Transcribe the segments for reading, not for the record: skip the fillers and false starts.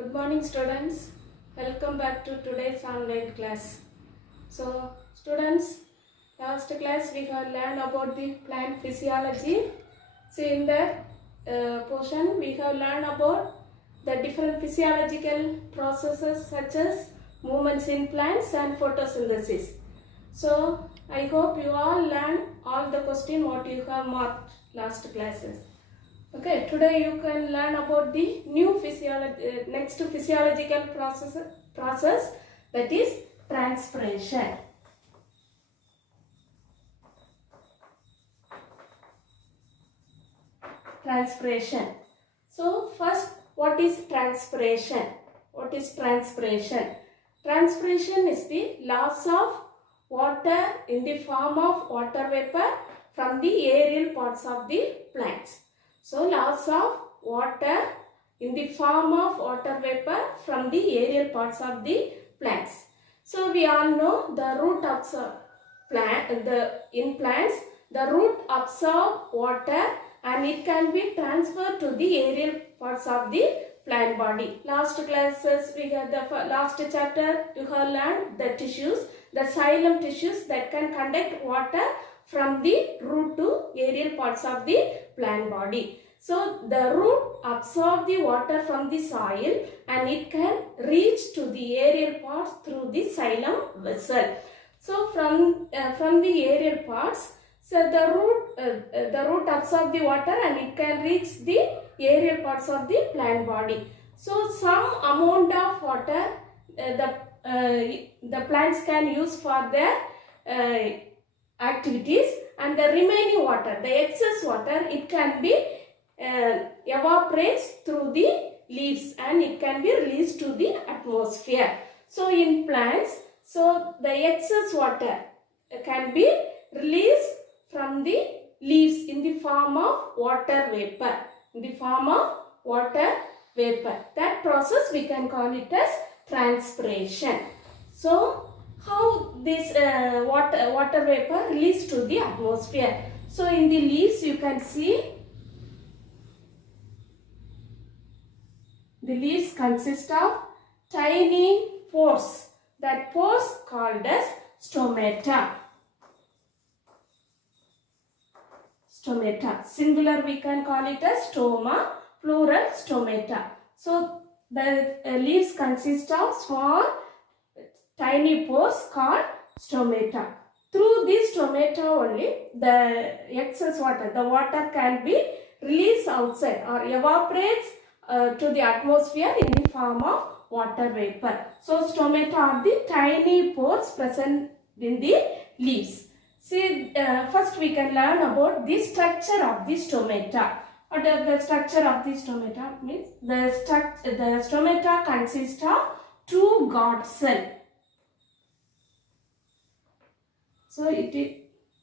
Good morning students. Welcome back to today's online class. So students, last class we have learned about the plant physiology. So in that portion we have learned about the different physiological processes such as movements in plants and photosynthesis. So I hope you all learned all the question what you have marked last classes. Okay, today you can learn about the new next physiological process that is transpiration. Transpiration. So first, what is transpiration? What is transpiration? Transpiration is the loss of water in the form of water vapor from the aerial parts of the plants. So loss of water in the form of water vapor from the aerial parts of the plants. So we all know the root absorb in plants the root absorb water and it can be transferred to the aerial parts of the plant body. Last classes we had the last chapter you have learned the tissues, the xylem tissues that can conduct water from the root to aerial parts of the plant body. So the root absorb the water from the soil and it can reach to the aerial parts through the xylem vessel. So from the aerial parts, so the root absorb the water and it can reach the aerial parts of the plant body. So some amount of water the plants can use for their activities, and the remaining water, the excess water, it can be evaporates through the leaves and it can be released to the atmosphere. So in plants, so the excess water can be released from the leaves in the form of water vapor. In the form of water vapor. That process we can call it as transpiration. So how this water vapor released to the atmosphere? So in the leaves you can see the leaves consist of tiny pores. That pores called as stomata. Stomata. Singular we can call it as stoma, plural stomata. So the leaves consist of small tiny pores called stomata. Through these stomata only the excess water, the water can be released outside or evaporates to the atmosphere in the form of water vapor. So stomata are the tiny pores present in the leaves. See, first we can learn about the structure of the stomata. What is the structure of the stomata? Means the stomata consists of two guard cells. So it is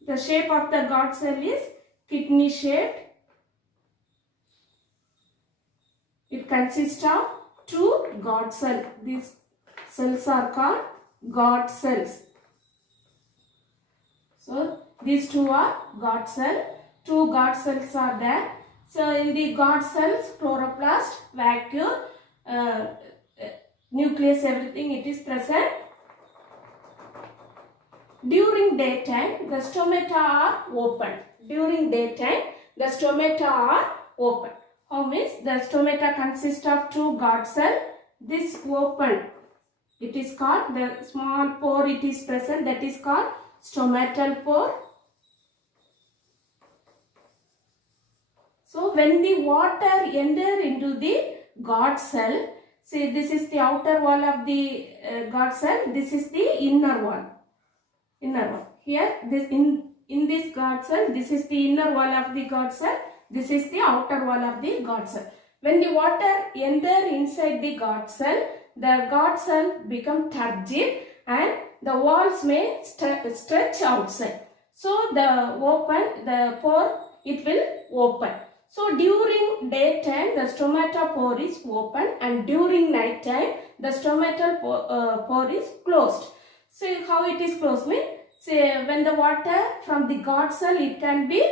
the shape of the guard cell is kidney shaped. It consists of two guard cells. These cells are called guard cells. So these two are guard cells. Two guard cells are there. So in the guard cells, chloroplast, vacuole, nucleus, everything it is present. During daytime, the stomata are open. During daytime, the stomata are open. How means the stomata consists of two guard cells. This open, it is called the small pore. It is present. That is called stomatal pore. So when the water enter into the guard cell, see this is the outer wall of the guard cell. This is the inner wall. Inner wall. Here this in this guard cell, this is the inner wall of the guard cell. This is the outer wall of the guard cell. When the water enter inside the guard cell become turgid and the walls may stretch outside. So the pore, it will open. So during daytime the stomata pore is open and during night time the stomatal pore is closed. So how it is closed means, say when the water from the guard cell it can be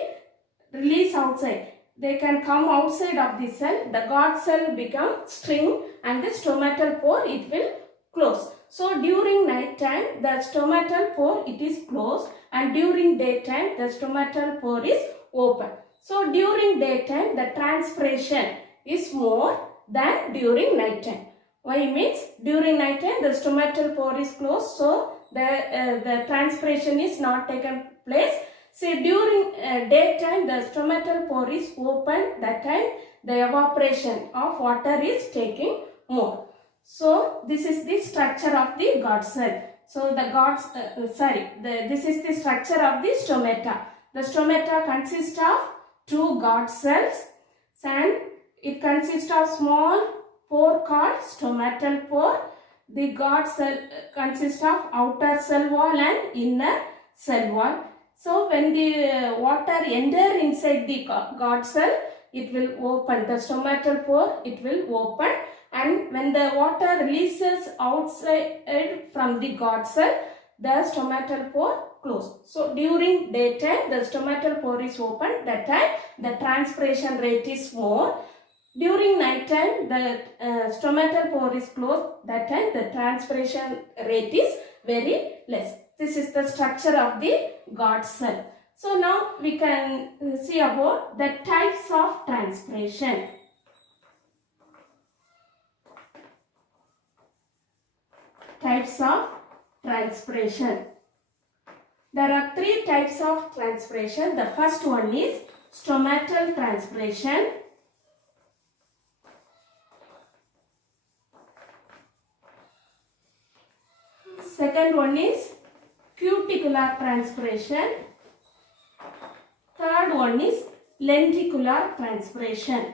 released outside. they can come outside of the cell. The guard cell become string and the stomatal pore it will close. So during night time the stomatal pore it is closed and during daytime the stomatal pore is open. So during daytime the transpiration is more than during night time. Why means during night time the stomatal pore is closed, so the transpiration is not taken place. Say during daytime the stomatal pore is open, that time the evaporation of water is taking more. So this is the structure of the guard cell. So the guards, this is the structure of the stomata. The stomata consists of two guard cells and it consists of small pore called stomatal pore. The guard cell consists of outer cell wall and inner cell wall. So when the water enter inside the guard cell, it will open. The stomatal pore it will open, and when the water releases outside from the guard cell, the stomatal pore close. So during daytime the stomatal pore is open, that time the transpiration rate is more. During night time the stomatal pore is closed, that time the transpiration rate is very less. This is the structure of the guard cell. So now we can see about the types of transpiration. Types of transpiration. There are three types of transpiration. The first one is stomatal transpiration. Second one is cuticular transpiration. Third one is lenticular transpiration.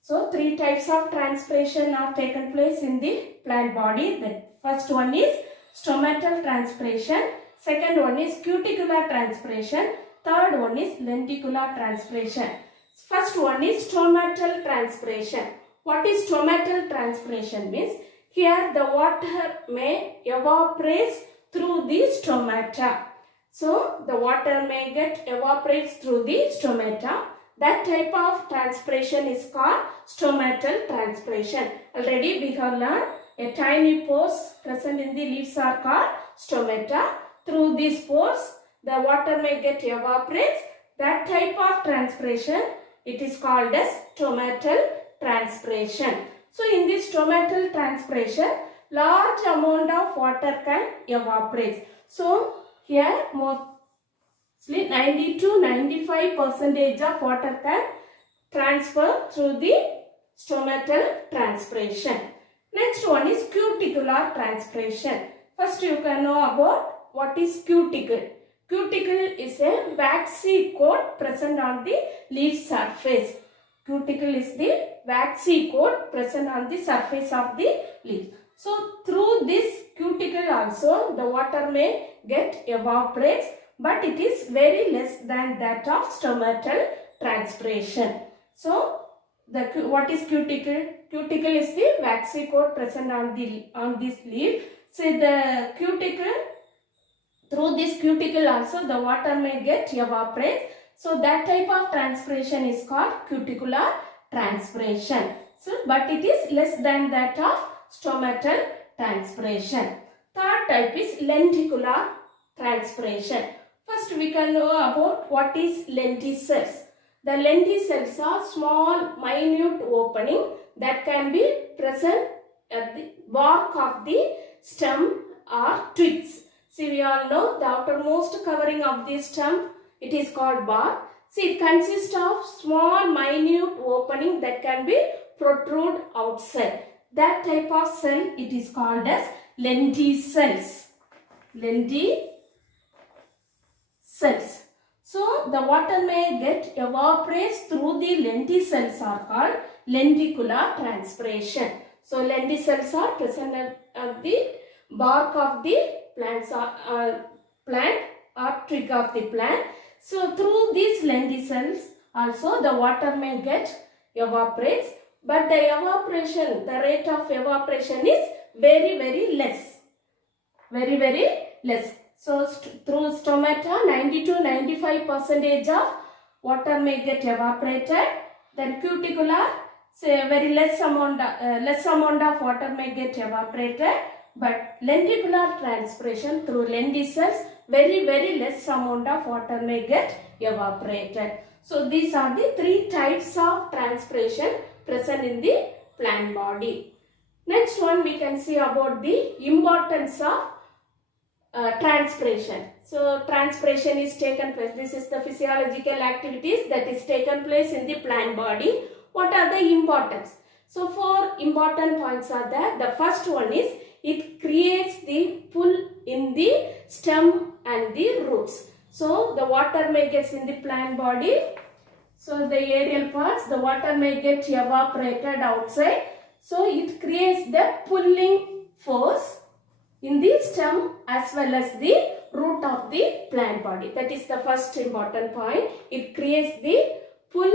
So three types of transpiration are taken place in the plant body. The first one is stomatal transpiration. Second one is cuticular transpiration. Third one is lenticular transpiration. First one is stomatal transpiration. What is stomatal transpiration means? Here the water may evaporate through the stomata. So the water may get evaporates through the stomata. That type of transpiration is called stomatal transpiration. Already we have learned a tiny pores present in the leaves are called stomata. Through these pores the water may get evaporates. That type of transpiration it is called as stomatal transpiration. So in this stomatal transpiration large amount of water can evaporate. So here mostly 90 to 95% of water can transfer through the stomatal transpiration. Next one is cuticular transpiration. First you can know about what is cuticle. Cuticle is a waxy coat present on the leaf surface. Cuticle is the waxy coat present on the surface of the leaf. So through this cuticle also the water may get evaporates, but it is very less than that of stomatal transpiration. So what is cuticle? Cuticle is the waxy coat present on this leaf. So the cuticle, through this cuticle also the water may get evaporates. So that type of transpiration is called cuticular transpiration. So but it is less than that of stomatal transpiration. Third type is lenticular transpiration. First we can know about what is lenticels. The lenticels are small minute opening that can be present at the bark of the stem or twigs. See, we all know the outermost covering of the stem, it is called bark. See, it consists of small minute opening that can be protrude outside. That type of cell it is called as lenticels. Lenticels. So the water may get evaporates through the lenticels are called lenticular transpiration. So lenticels are present at the bark of the plants plant or twig of the plant. So through these lenticels also the water may get evaporates, but the evaporation, the rate of evaporation is very less. Very less. So through stomata 90 to 95% of water may get evaporated. Then cuticular, say very less amount of water may get evaporated. But lenticular transpiration, through lenti cells, very less amount of water may get evaporated. So these are the three types of transpiration present in the plant body. Next one, we can see about the importance of transpiration. So transpiration is taken place. This is the physiological activities that is taken place in the plant body. What are the importance? So 4 important points are there. The first one is it creates the pull in the stem and the roots. So the water may get in the plant body. So the aerial parts, the water may get evaporated outside. So it creates the pulling force in the stem as well as the root of the plant body. That is the first important point. It creates the pull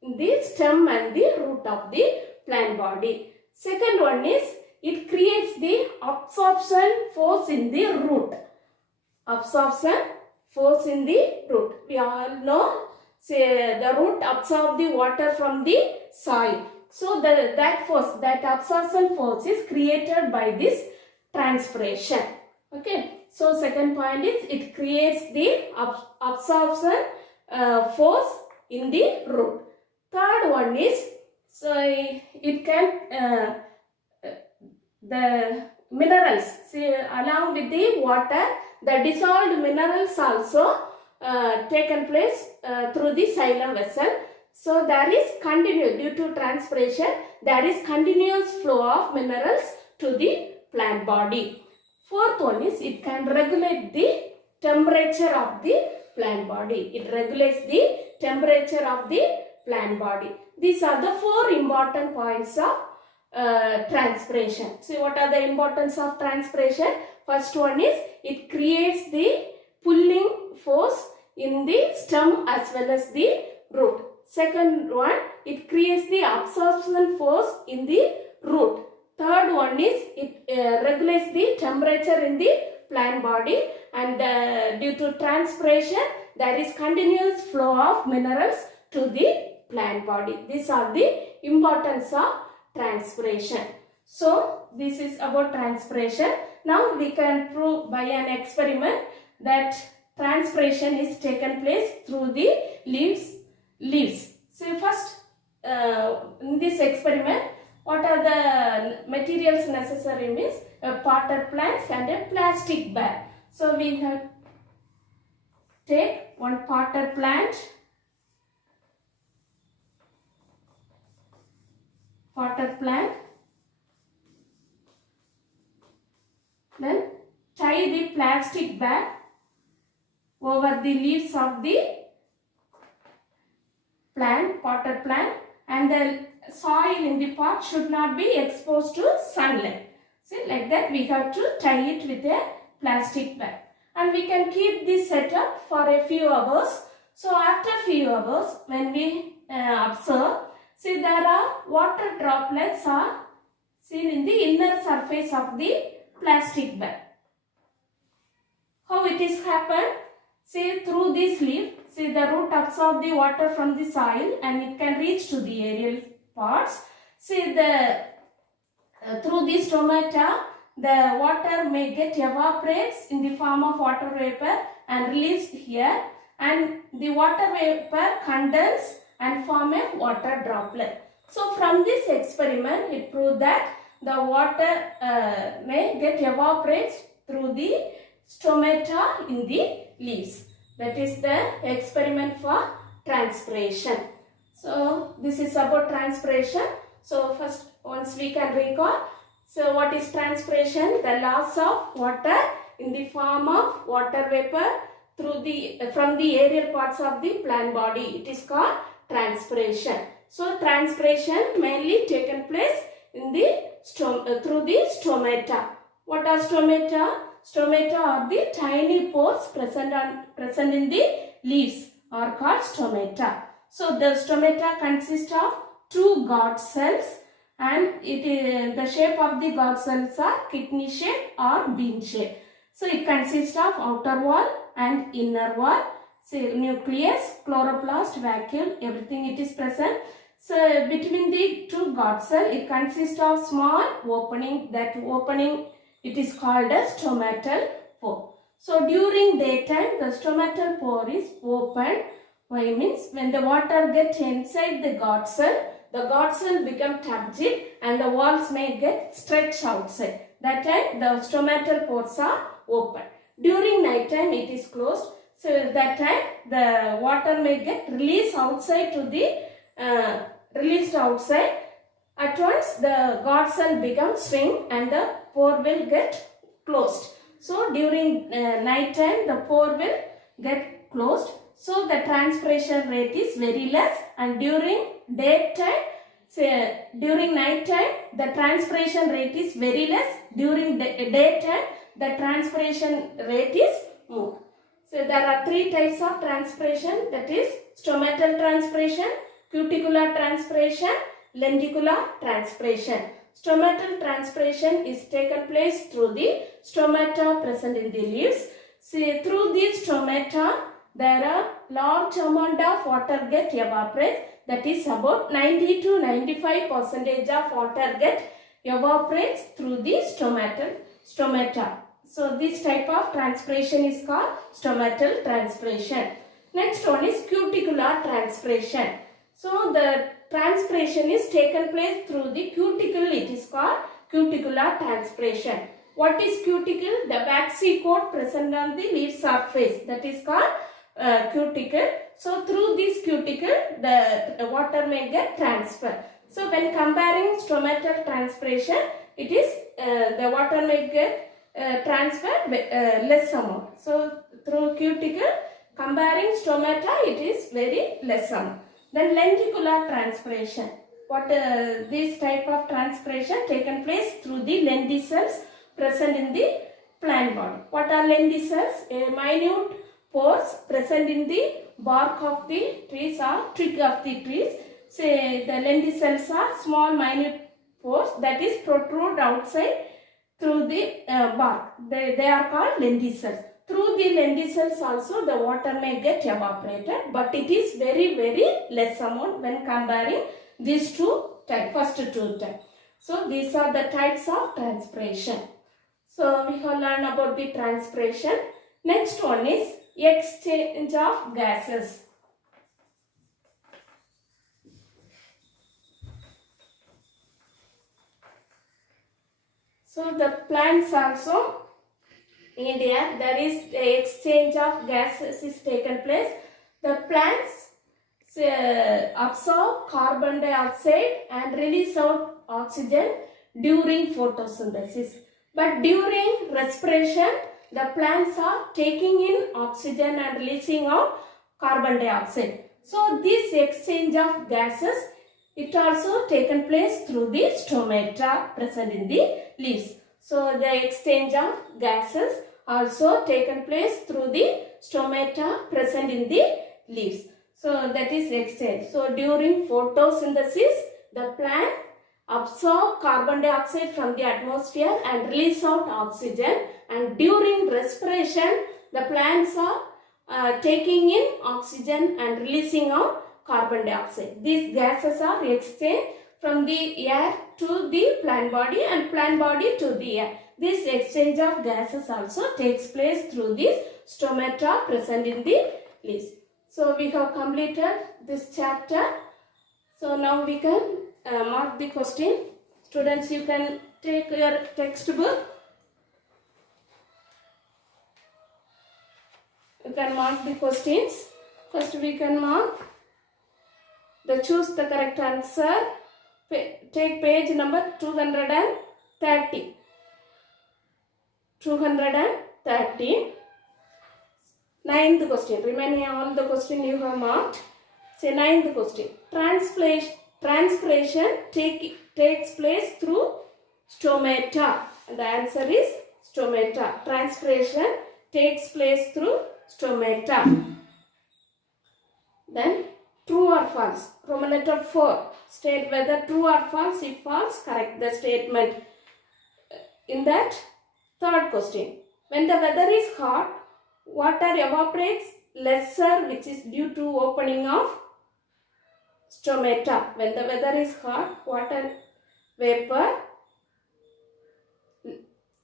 in the stem and the root of the plant body. Second one is it creates the absorption force in the root. Absorption force in the root. We all know, say, the root absorbs the water from the soil. So that force, that absorption force is created by this transpiration. Okay. So second point is it creates the absorption force in the root. Third one is, so it can the minerals, see, along with the water, the dissolved minerals also taken place through the xylem vessel. So there is continuous, due to transpiration, there is continuous flow of minerals to the plant body. Fourth one is it can regulate the temperature of the plant body. It regulates the temperature of the plant body. These are the 4 important points of transpiration. See, what are the importance of transpiration? First one is it creates the pulling force in the stem as well as the root. Second one, it creates the absorption force in the root. Third one is it regulates the temperature in the plant body, and due to transpiration there is continuous flow of minerals to the plant body. These are the importance of transpiration. So this is about transpiration. Now we can prove by an experiment that transpiration is taken place through the leaves. So first in this experiment, what are the materials necessary means a potted plants and a plastic bag. So we have take one potted plant, then tie the plastic bag over the leaves of the potted plant, and the soil in the pot should not be exposed to sunlight. See, like that we have to tie it with a plastic bag, and we can keep this setup for a few hours. So after few hours, when we observe, see, there are water droplets are seen in the inner surface of the plastic bag. How it is happened? See, through this leaf, see, the root absorb the water from the soil and it can reach to the aerial parts. See, through this stomata, the water may get evaporates in the form of water vapor and released here, and the water vapor condense and form a water droplet. So from this experiment, it proved that the water may get evaporates through the stomata in the leaves. That is the experiment for transpiration. So this is about transpiration. So first, once we can recall, so what is transpiration? The loss of water in the form of water vapor through from the aerial parts of the plant body. It is called transpiration. So transpiration mainly taken place in the through the stomata. What are stomata? Stomata are the tiny pores present in the leaves are called stomata. So the stomata consist of 2 guard cells, and it is the shape of the guard cells are kidney shape or bean shape. So it consists of outer wall and inner wall. say nucleus, chloroplast, vacuole, everything it is present. So between the two guard cell, it consists of small opening. That opening it is called as stomatal pore. So during daytime, the stomatal pore is open. Why means when the water gets inside the guard cell become turgid and the walls may get stretched outside. That time the stomatal pores are open. During night time it is closed. So that time the water may get released outside to the released outside. At once the guard cell becomes shrink and the pore will get closed. So during night time the pore will get closed. So the transpiration rate is very less, and during daytime, during night time the transpiration rate is very less. During daytime the transpiration rate is more. So there are three types of transpiration, that is stomatal transpiration, cuticular transpiration, lenticular transpiration. Stomatal transpiration is taken place through the stomata present in the leaves. See, through these stomata there are large amount of water get evaporates. That is about 90 to 95% of water get evaporates through the stomata. So this type of transpiration is called stomatal transpiration. Next one is cuticular transpiration. So the transpiration is taken place through the cuticle. It is called cuticular transpiration. What is cuticle? The waxy coat present on the leaf surface, that is called cuticle. So through this cuticle the water may get transferred. So when comparing stomatal transpiration, it is the water may get transferred less amount. So through cuticle, comparing stomata, it is very less amount. Then lenticular transpiration. What this type of transpiration taken place through the lenticels present in the plant body. What are lenticels? A minute pores present in the bark of the trees or twig of the trees. Say the lenticels are small minute pores that is protrude outside through the bark. They are called lenticels. Through the lenticels also the water may get evaporated, but it is very less amount when comparing these two types, first two types. So these are the types of transpiration. So we have learned about the transpiration. Next one is exchange of gases. So the plants also, in there, there is the exchange of gases is taken place. The plants absorb carbon dioxide and release out oxygen during photosynthesis. But during respiration, the plants are taking in oxygen and releasing out carbon dioxide. So this exchange of gases, it also taken place through the stomata present in the leaves. So the exchange of gases also taken place through the stomata present in the leaves. So that is exchange. So during photosynthesis, the plant absorb carbon dioxide from the atmosphere and release out oxygen, and during respiration the plants are taking in oxygen and releasing out carbon dioxide. These gases are exchanged from the air to the plant body and plant body to the air. This exchange of gases also takes place through these stomata present in the leaves. So we have completed this chapter. So now we can mark the question. Students, you can take your textbook. You can mark the questions. First we can mark choose the correct answer. Take page number 230. 230. Ninth question. Remaining all the question you have marked. Say ninth question. Transpiration takes place through stomata. And the answer is stomata. Transpiration takes place through stomata. Then true or false. Roman letter 4. State whether true or false. If false, correct the statement. In that, third question. When the weather is hot, water evaporates lesser, which is due to opening of stomata. When the weather is hot, water vapor,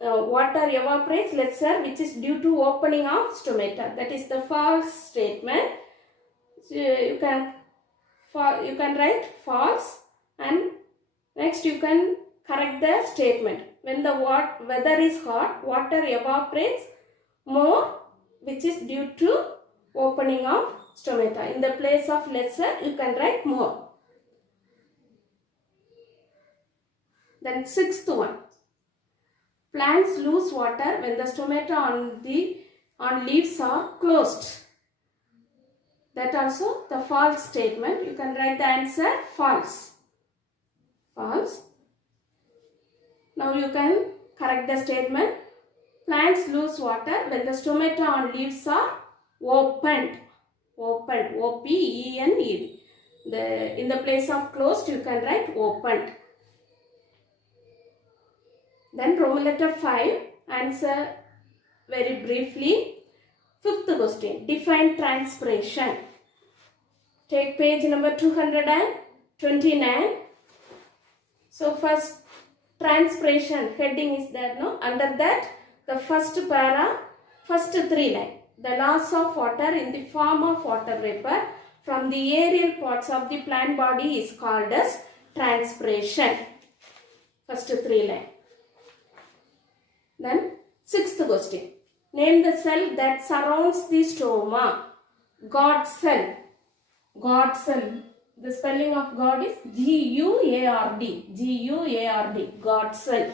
water evaporates lesser, which is due to opening of stomata. That is the false statement. So you can write false, and next you can correct the statement. When the weather is hot, water evaporates more, which is due to opening of stomata. In the place of lesser, you can write more. Then sixth one. Plants lose water when the stomata on leaves are closed. That also the false statement. You can write the answer false. False. Now you can correct the statement. Plants lose water when the stomata on leaves are opened. Opened. O-P-E-N-E-D. In the place of closed, you can write opened. Then Roman letter 5. Answer very briefly. Fifth question. Define transpiration. Take page number 229. So first, transpiration heading is there, no? Under that, the first para, first 3 lines. The loss of water in the form of water vapor from the aerial parts of the plant body is called as transpiration. First 3 lines. Then sixth question. Name the cell that surrounds the stoma. God cell. God cell. The spelling of God is G-U-A-R-D. G-U-A-R-D. God cell.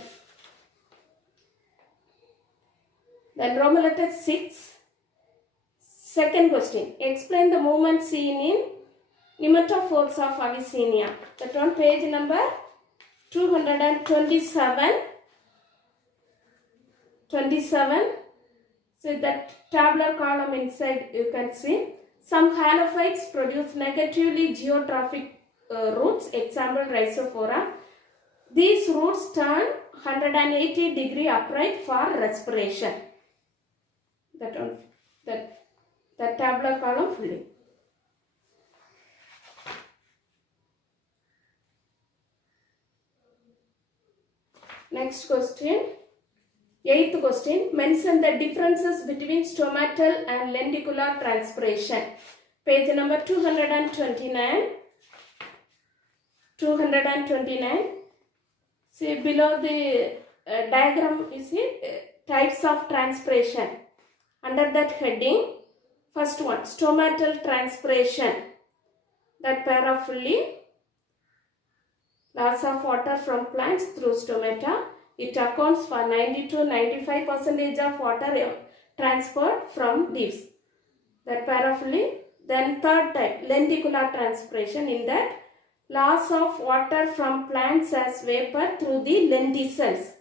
Then Roman letter 6. Second question. Explain the movement seen in nematophores of Abyssinia. That on page number 227. 27. So that tabular column inside you can see. Some halophytes produce negatively geotrophic roots, example Rhizophora. These roots turn 180 degree upright for respiration. That tabular column fully. Next question. Eighth question. Mention the differences between stomatal and lenticular transpiration. Page number 229. 229. See below the diagram, you see types of transpiration. Under that heading, first one, stomatal transpiration. That para fully. Loss of water from plants through stomata. It accounts for 90 to 95% of water transferred from leaves. That para fully. Then third type, lenticular transpiration. In that, loss of water from plants as vapor through the lenticels.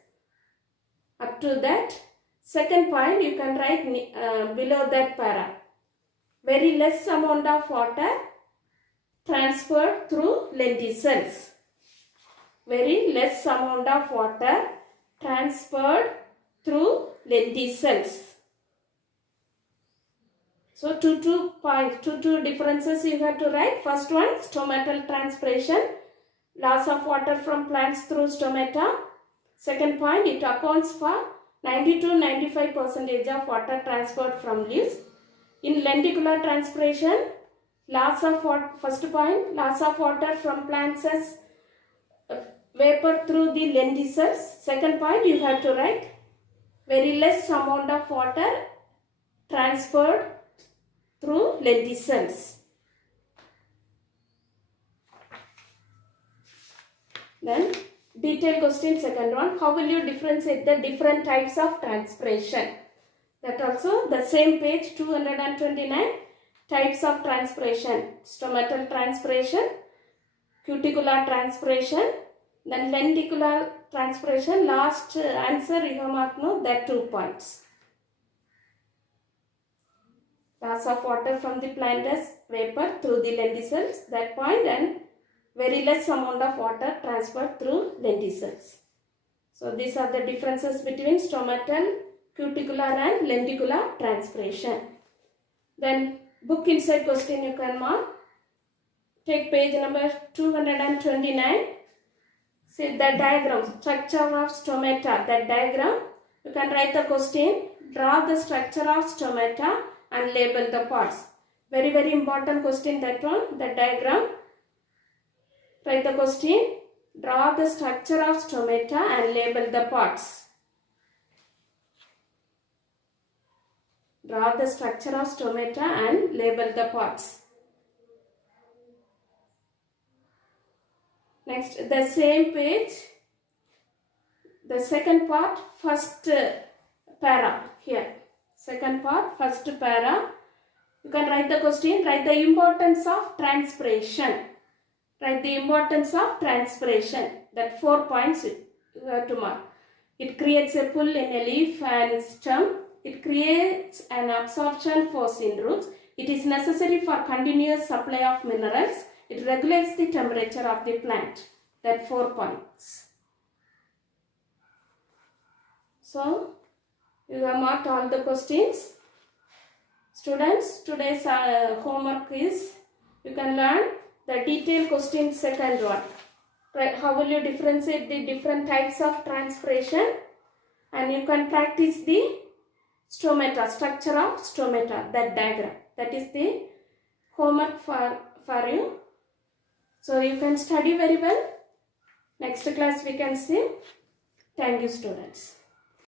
Up to that. Second point, you can write below that para. Very less amount of water transferred through lenticels. Very less amount of water transferred through lenticels. So two differences you have to write. First one, stomatal transpiration, loss of water from plants through stomata. Second point, it accounts for 90 to 95% of water transferred from leaves. In lenticular transpiration, loss of water, first point, loss of water from plants as vapor through the lenticels. Second point, you have to write very less amount of water transferred through lenticels. Then detailed question, second one. How will you differentiate the different types of transpiration? That also the same page 229. Types of transpiration. Stomatal transpiration, cuticular transpiration, then lenticular transpiration. Last answer you have marked no, that 2 points. Loss of water from the plant as vapor through the lenticels, that point, and very less amount of water transferred through lenticels. So these are the differences between stomatal, cuticular and lenticular transpiration. Then book inside question you can mark. Take page number 229. See the diagram, structure of stomata. That diagram, you can write the question, draw the structure of stomata and label the parts. Very, very important question that one, the diagram. Write the question, draw the structure of stomata and label the parts. Draw the structure of stomata and label the parts. Next, the same page, the second part, first para here. Second part, first para. You can write the question, write the importance of transpiration. Write the importance of transpiration. That 4 points you have to mark. It creates a pull in a leaf and stem. It creates an absorption force in roots. It is necessary for continuous supply of minerals. It regulates the temperature of the plant. That 4 points. So, you have marked all the questions. Students, today's homework is, you can learn the detailed question second one. Right, how will you differentiate the different types of transpiration? And you can practice the stomata, structure of stomata, that diagram. That is the homework for you. So you can study very well. Next class we can see. Thank you, students.